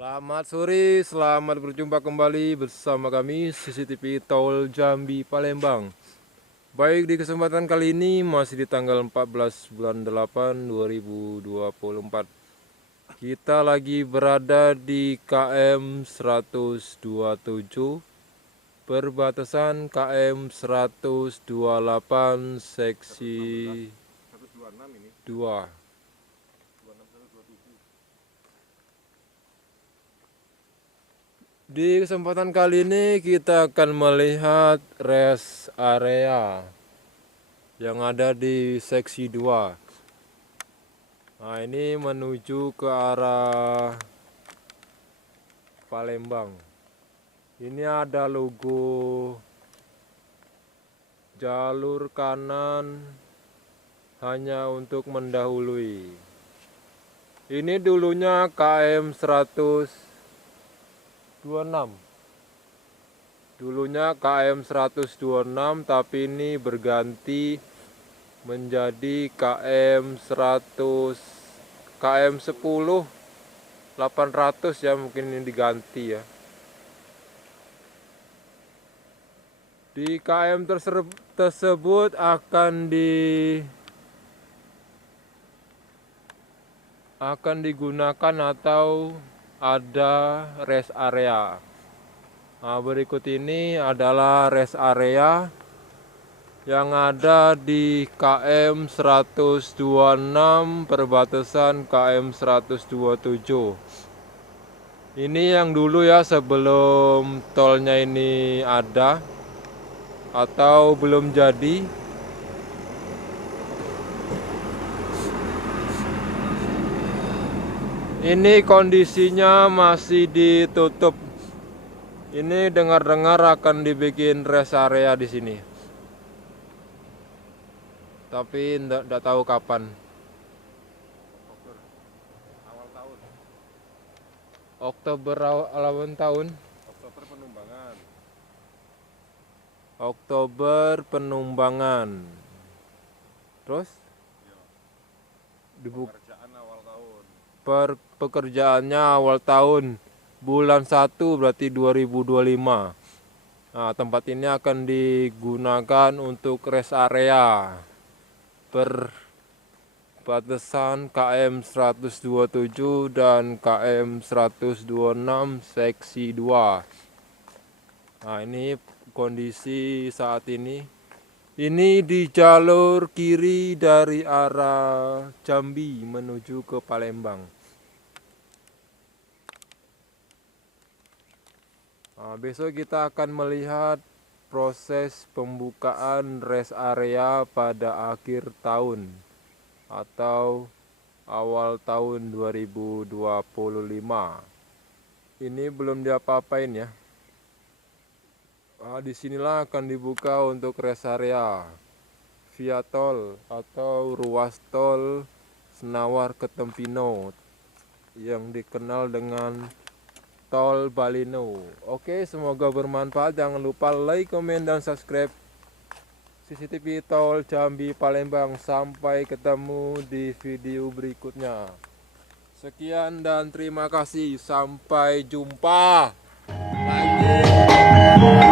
Selamat sore, selamat berjumpa kembali bersama kami CCTV Tol Jambi Palembang. Baik, di kesempatan kali ini masih di tanggal 14 bulan 8 2024. Kita lagi berada di KM 127 perbatasan KM 128 seksi 2. Di kesempatan kali ini kita akan melihat rest area yang ada di seksi 2. Nah, ini menuju ke arah Palembang. Ini ada logo jalur kanan hanya untuk mendahului. Ini dulunya KM 126. Dulunya KM 126, tapi ini berganti menjadi KM 100, KM 10 800 ya, mungkin ini diganti ya. Di KM tersebut akan digunakan atau ada rest area. Nah, berikut ini adalah rest area yang ada di KM 126 perbatasan KM 127. Ini yang dulu ya, sebelum tolnya ini ada atau belum jadi. Ini kondisinya masih ditutup. Ini dengar-dengar akan dibikin rest area di sini. Tapi enggak tahu kapan. Awal tahun. Oktober awal tahun. Oktober penumbangan. Oktober penumbangan. Terus Pekerjaan awal tahun. pekerjaannya awal tahun, bulan 1 berarti 2025. Nah, tempat ini akan digunakan untuk rest area perbatasan KM 127 dan KM 126 seksi 2. Nah, ini kondisi saat ini. Ini di jalur kiri dari arah Jambi menuju ke Palembang. Nah, besok kita akan melihat proses pembukaan rest area pada akhir tahun atau awal tahun 2025. Ini belum diapa-apain ya. Nah, disinilah akan dibuka untuk rest area via tol atau ruas tol Senawar Ketempino yang dikenal dengan tol Balino. Oke, semoga bermanfaat. Jangan lupa like, komen, dan subscribe CCTV Tol Jambi Palembang. Sampai ketemu di video berikutnya. Sekian dan terima kasih. Sampai jumpa lagi.